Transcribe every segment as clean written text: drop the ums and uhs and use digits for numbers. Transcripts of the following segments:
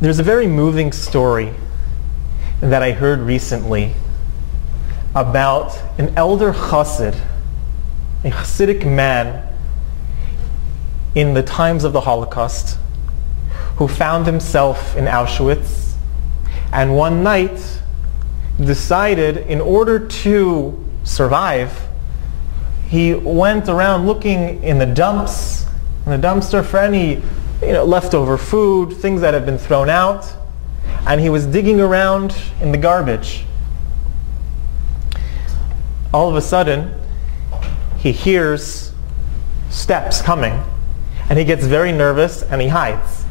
There's a very moving story that I heard recently about an elder chassid, a Hasidic man in the times of the Holocaust, who found himself in Auschwitz, and one night decided, in order to survive, he went around looking in the dumpster for any leftover food, things that have been thrown out, and he was digging around in the garbage. All of a sudden, he hears steps coming, and he gets very nervous and he hides.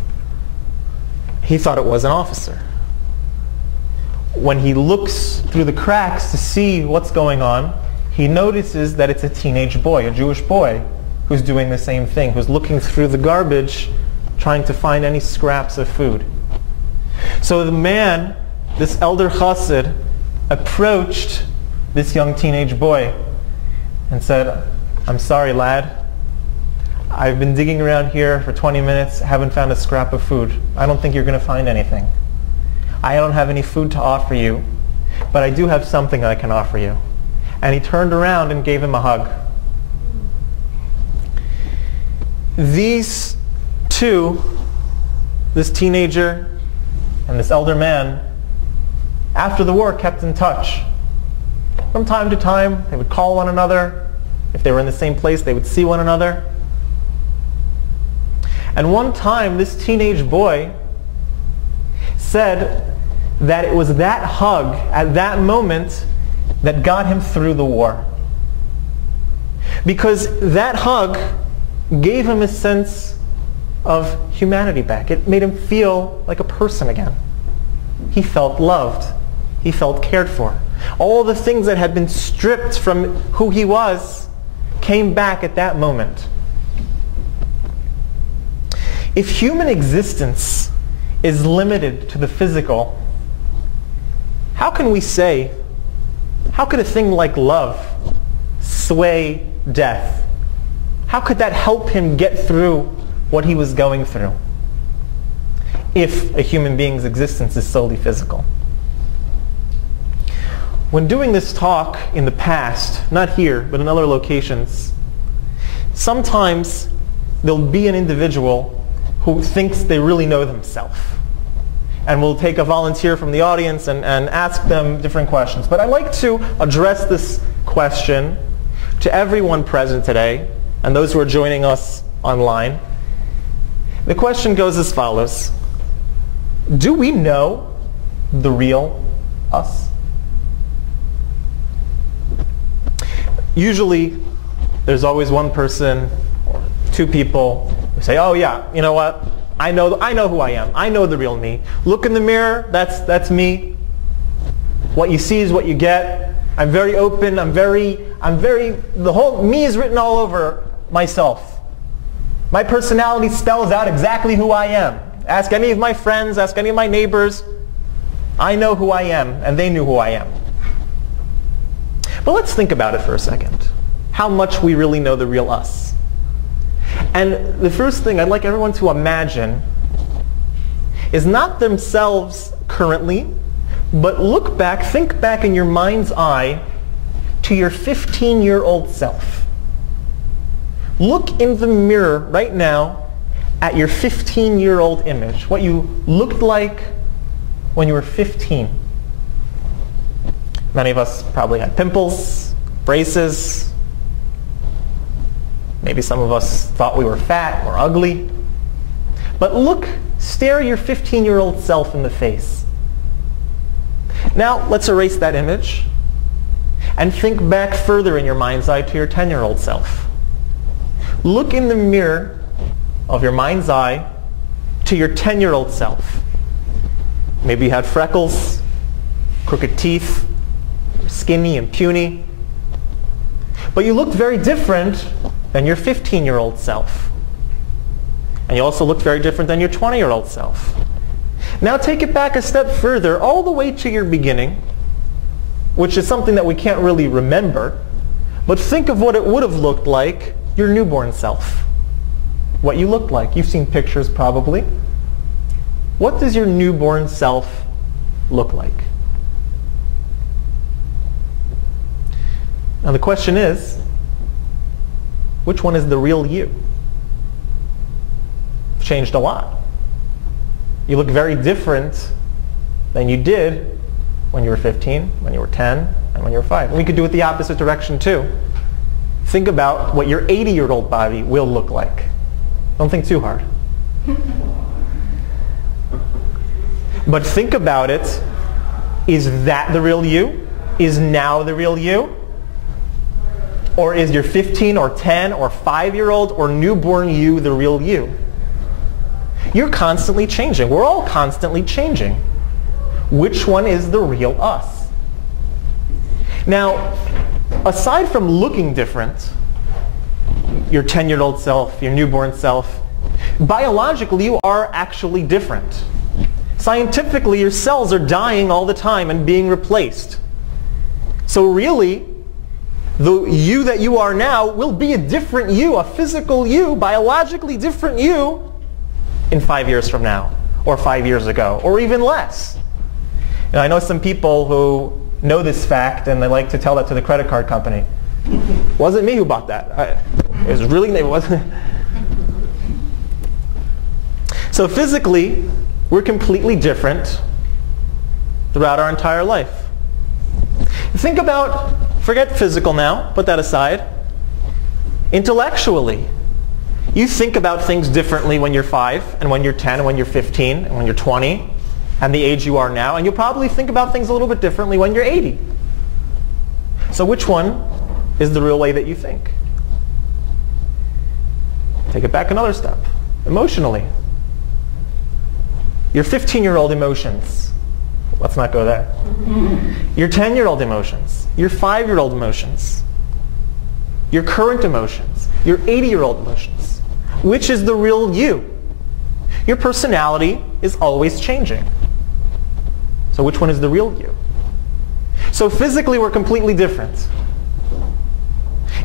He thought it was an officer. When he looks through the cracks to see what's going on, he notices that it's a teenage boy, a Jewish boy, who's doing the same thing, who's looking through the garbage, trying to find any scraps of food. So the man, this elder chassid, approached this young teenage boy and said, "I'm sorry, lad. I've been digging around here for 20 minutes, haven't found a scrap of food. I don't think you're going to find anything. I don't have any food to offer you, but I do have something I can offer you." And he turned around and gave him a hug. These two, this teenager and this elder man, after the war kept in touch. From time to time, they would call one another. If they were in the same place, they would see one another. And one time, this teenage boy said that it was that hug at that moment that got him through the war. Because that hug gave him a sense of humanity back. It made him feel like a person again. He felt loved. He felt cared for. All the things that had been stripped from who he was came back at that moment. If human existence is limited to the physical, how can we say, how could a thing like love sway death? How could that help him get through what he was going through if a human being's existence is solely physical? When doing this talk in the past, not here, but in other locations, sometimes there'll be an individual who thinks they really know themselves. And we'll take a volunteer from the audience and ask them different questions. But I'd like to address this question to everyone present today and those who are joining us online. The question goes as follows. Do we know the real us? Usually, there's always one person or two people who say, "Oh yeah, you know what? I know who I am. I know the real me. Look in the mirror, that's me. What you see is what you get. I'm very open, the whole me is written all over myself. My personality spells out exactly who I am. Ask any of my friends, ask any of my neighbors. I know who I am, and they knew who I am." But let's think about it for a second. How much we really know the real us. And the first thing I'd like everyone to imagine is not themselves currently, but think back in your mind's eye to your 15-year-old self. Look in the mirror right now at your 15-year-old image, what you looked like when you were 15. Many of us probably had pimples, braces. Maybe some of us thought we were fat or ugly. But stare your 15-year-old self in the face. Now, let's erase that image and think back further in your mind's eye to your 10-year-old self. Look in the mirror of your mind's eye to your 10-year-old self. Maybe you had freckles, crooked teeth, skinny and puny. But you looked very different than your 15-year-old self. And you also looked very different than your 20-year-old self. Now take it back a step further, all the way to your beginning, which is something that we can't really remember, but think of what it would have looked like, your newborn self. What you looked like. You've seen pictures probably. What does your newborn self look like? Now the question is, which one is the real you? You've changed a lot. You look very different than you did when you were 15, when you were 10, and when you were 5. And we could do it the opposite direction too. Think about what your 80-year-old body will look like. Don't think too hard. But think about it. Is that the real you? Is now the real you? Or is your 15 or 10 or 5-year-old or newborn you the real you? You're constantly changing. We're all constantly changing. Which one is the real us? Now, aside from looking different, your 10-year-old self, your newborn self, biologically you are actually different. Scientifically, your cells are dying all the time and being replaced. So really, the you that you are now will be a different you, a physical you, biologically different you in 5 years from now, or 5 years ago, or even less. And I know some people who know this fact and they like to tell that to the credit card company. It wasn't me who bought that. It wasn't. So physically, we're completely different throughout our entire life. Think about, forget physical now, put that aside. Intellectually, you think about things differently when you're 5 and when you're 10 and when you're 15 and when you're 20 and the age you are now, and you'll probably think about things a little bit differently when you're 80. So which one is the real way that you think? Take it back another step. Emotionally. Your 15-year-old emotions. Let's not go there. Your 10-year-old emotions. Your 5-year-old emotions. Your current emotions. Your 80-year-old emotions. Which is the real you? Your personality is always changing. So which one is the real you? So physically we're completely different.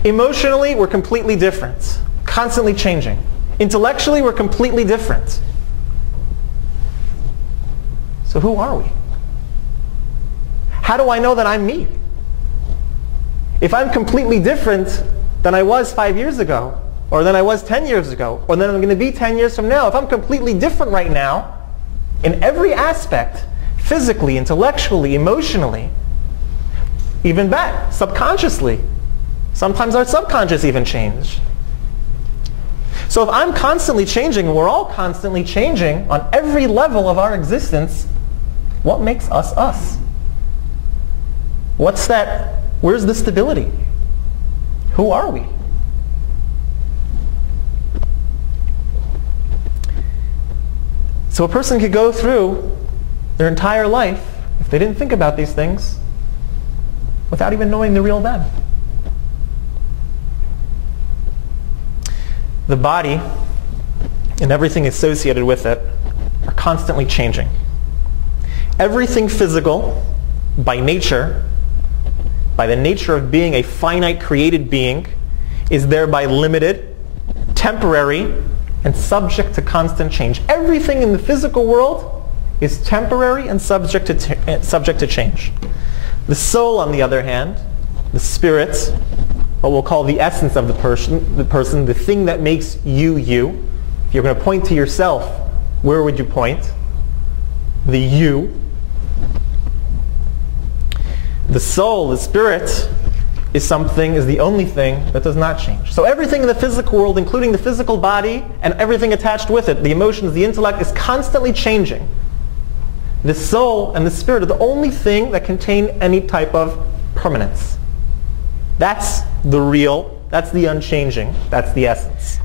Emotionally we're completely different. Constantly changing. Intellectually we're completely different. So who are we? How do I know that I'm me? If I'm completely different than I was 5 years ago, or than I was 10 years ago, or than I'm going to be 10 years from now, if I'm completely different right now, in every aspect, physically, intellectually, emotionally, even back, subconsciously, sometimes our subconscious even change. So if I'm constantly changing, and we're all constantly changing on every level of our existence, what makes us us? What's that? Where's the stability? Who are we? So a person could go through their entire life, if they didn't think about these things, without even knowing the real them. The body and everything associated with it are constantly changing. Everything physical, by nature, by the nature of being a finite created being, is thereby limited, temporary, and subject to constant change. Everything in the physical world is temporary and subject to change. The soul, on the other hand, the spirit, what we'll call the essence of the person, the thing that makes you you. If you're going to point to yourself, where would you point? The you. The soul, the spirit, is the only thing that does not change. So everything in the physical world, including the physical body and everything attached with it, the emotions, the intellect, is constantly changing. The soul and the spirit are the only thing that contain any type of permanence. That's the real, that's the unchanging, that's the essence.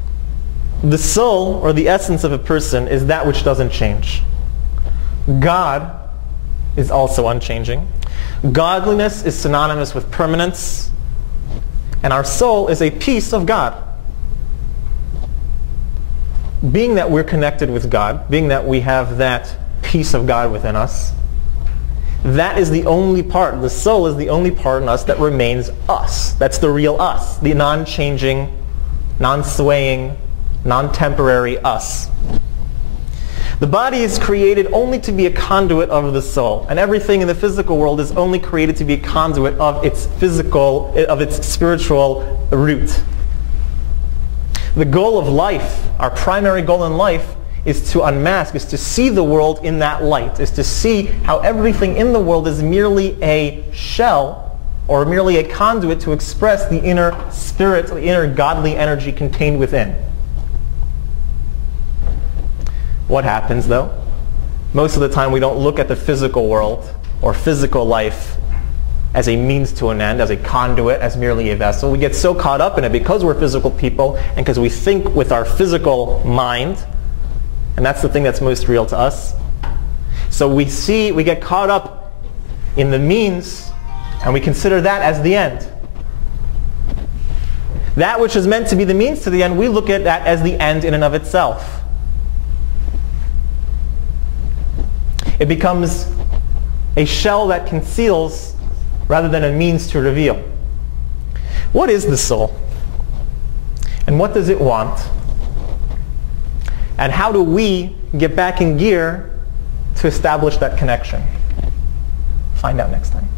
The soul, or the essence of a person, is that which doesn't change. God is also unchanging. Godliness is synonymous with permanence, and our soul is a piece of God. Being that we're connected with God, being that we have that piece of God within us, that is the only part, the soul is the only part in us that remains us. That's the real us, the non-changing, non-swaying, non-temporary us. The body is created only to be a conduit of the soul, and everything in the physical world is only created to be a conduit of its spiritual root. The goal of life, our primary goal in life, is to unmask, is to see the world in that light, is to see how everything in the world is merely a shell or merely a conduit to express the inner spirit, the inner godly energy contained within. What happens though? Most of the time we don't look at the physical world or physical life as a means to an end, as a conduit, as merely a vessel. We get so caught up in it because we're physical people and because we think with our physical mind, and that's the thing that's most real to us. So we get caught up in the means and we consider that as the end. That which is meant to be the means to the end, we look at that as the end in and of itself. It becomes a shell that conceals rather than a means to reveal. What is the soul? And what does it want? And how do we get back in gear to establish that connection? Find out next time.